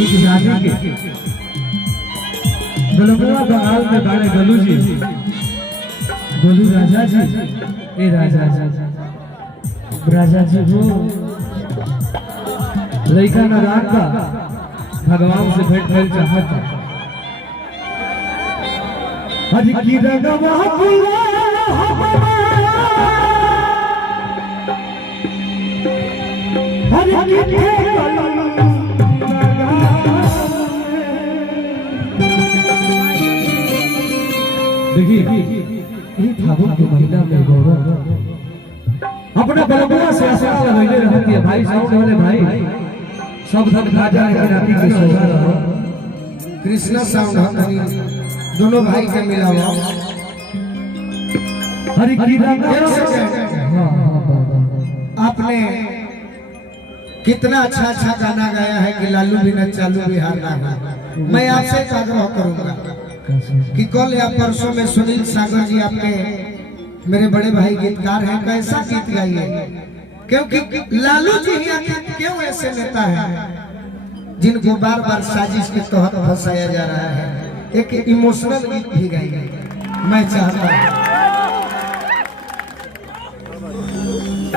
एक राजा के गलबुआ बंगाल में गाड़े गलू जी गोलू राजा जी ए राजा जी वो लड़का न रात का भगवान से भेंट कर चाहता हज की रगवा बुला हज की देखिए ठाकुर की महिला में गौरव अपने बलबुआ से आशा लगने रहती है भाई साउंड वाले भाई सब धन राजा के राती के सोचा रहो कृष्णा साउंड हमारी दोनों भाई के मिला हुआ हरि की आपने कितना अच्छा अच्छा गाना गाया है कि लालू बिना चालू बिहार ना हो। मैं आपसे एक आग्रह करूंगा कि कल या परसों में सुनील सागर जी आपके मेरे बड़े भाई गीतकार हैं, कैसा गीत गाइए, क्योंकि लालू जी ही आखिर क्यों ऐसे नेता है जिनको बार बार साजिश के तहत फंसाया जा रहा है। एक इमोशनल गीत भी गाइए मैं चाहता हूँ,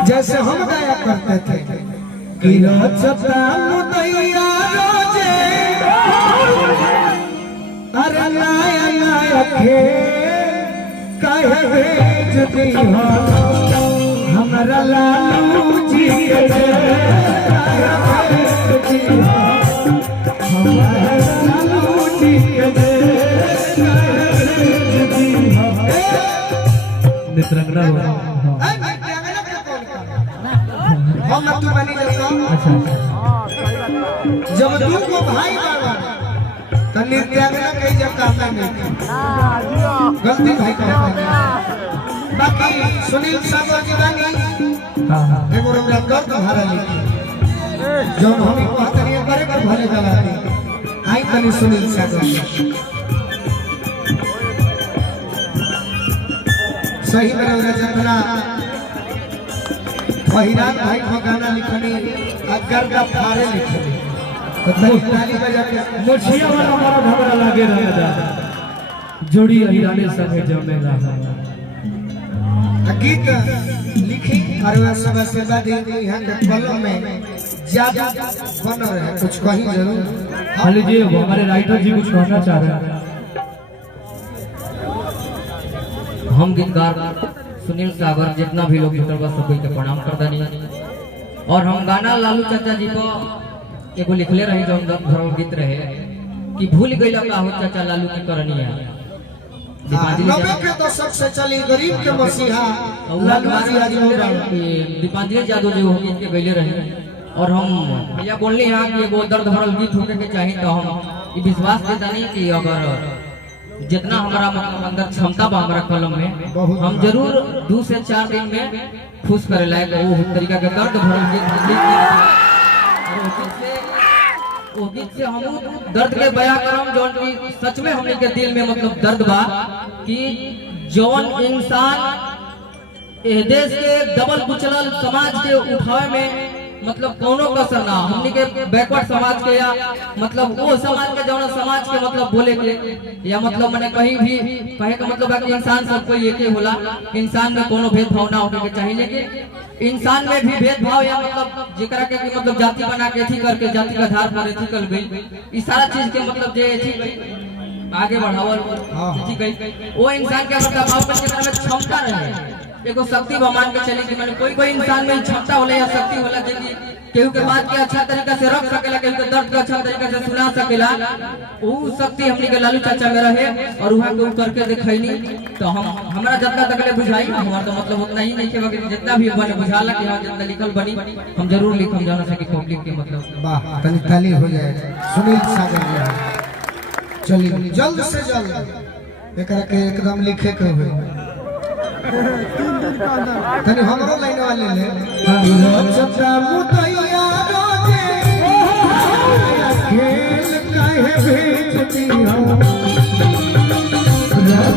जैसे हम गाया करते थे कि अरे नया नया कहे भेजती हो हमारा लालू जी के भेजती हो हमारा लालू जी के भेजती हो। नित्रंगना हम तू बनी अच्छा जब तू को भाई बाबा तो निर्त्यागना कही जब कहता नहीं गलती भाई कहता बाकी सुनील सागर जी बानी एगो हमरा दर्द भरा लिखी जो हम कहते नहीं करे कर भले गलाती आई तनी सुनील सागर सही में हमरा जतना पहिरान भाई को गाना लिखनी अगर का फारे लिखनी मोछिया वाला हमारा घबरा लागे रहता जोड़ी हिराने संगे जमेगा गीत लिखी और वह सब सेवा दी यहाँ के कलम में ज्यादा बन रहे कुछ कहीं जरूर खाली जी हमारे राइटर जी कुछ कहना चाह रहे हैं। हम गीतकार सुनील सागर जितना भी लोग सभी के प्रणाम करता नहीं और हम गाना लालू चाचा जी को एगो लिखले रहे जो धर्म गीत रहे कि भूल गई का हो चाचा लालू की करनी है के तो सबसे चली गरीब के मसीहा दीपांजलि यादव जो गीत के गईले रहे और हम भैया बोलने यहाँ कि एगो दर्द भरल गीत होने के चाहिए तो हम विश्वास देता नहीं कि अगर जितना हमारा मतलब अंदर क्षमता बा हमारा कलम में हम जरूर 2 से 4 दिन में खुश करे लायक वो तरीका के दर्द भरल गीत से हम दर्द के बयां करम जौन की सच में हमने के दिल में मतलब दर्द बा कि जौन इंसान देश के दबल कुचलल समाज के उठावे में मतलब कोनो कसर ना हमनी के बैकवर्ड समाज के या मतलब वो समाज के जौन समाज के मतलब बोले के या मतलब मैंने कहीं भी कहे का मतलब है कि इंसान सब कोई एक ही होला, इंसान में कोनो भेदभाव ना होने के चाहिए, लेकिन इंसान में भी भेदभाव या मतलब जेकरा के मतलब जाति बना के थी करके जाति का आधार पर थी कर गई इस सारा चीज के मतलब जे थी आगे बढ़ावल थी गई वो इंसान के मतलब अपन के क्षमता रहे एगो शक्ति मान के चले कि मैंने कोई इंसान में क्षमता होला या शक्ति होला जे कि केहू के बात के अच्छा तरीका से रख सकेला, केहू के दर्द के अच्छा तरीका से सुना सकेला, वो शक्ति हमनी के लालू चाचा में रहे और वहां के करके दिखैनी तो हम हमरा जितना तकले बुझाई हमारा तो मतलब उतना ही नहीं के जितना भी बने बुझाला कि हां जितना लिखल बनी हम जरूर लिखम जाना से कि पब्लिक के मतलब वाह तनी ताली हो जाए सुनील सागर जी चलिए जल्द से जल्द एकरा के एकदम लिखे के हो तनी हमरो लाइन वाले ले सच्चा मुदैया रोजे खेल काहे भेजती हो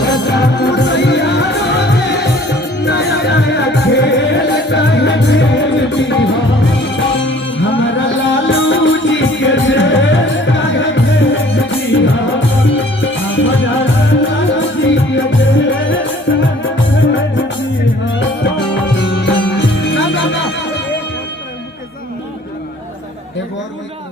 सच्चा मुदैया रोजे नया नया खेल काहे भेजती हो हमारा लालू जी के एगो और मित्र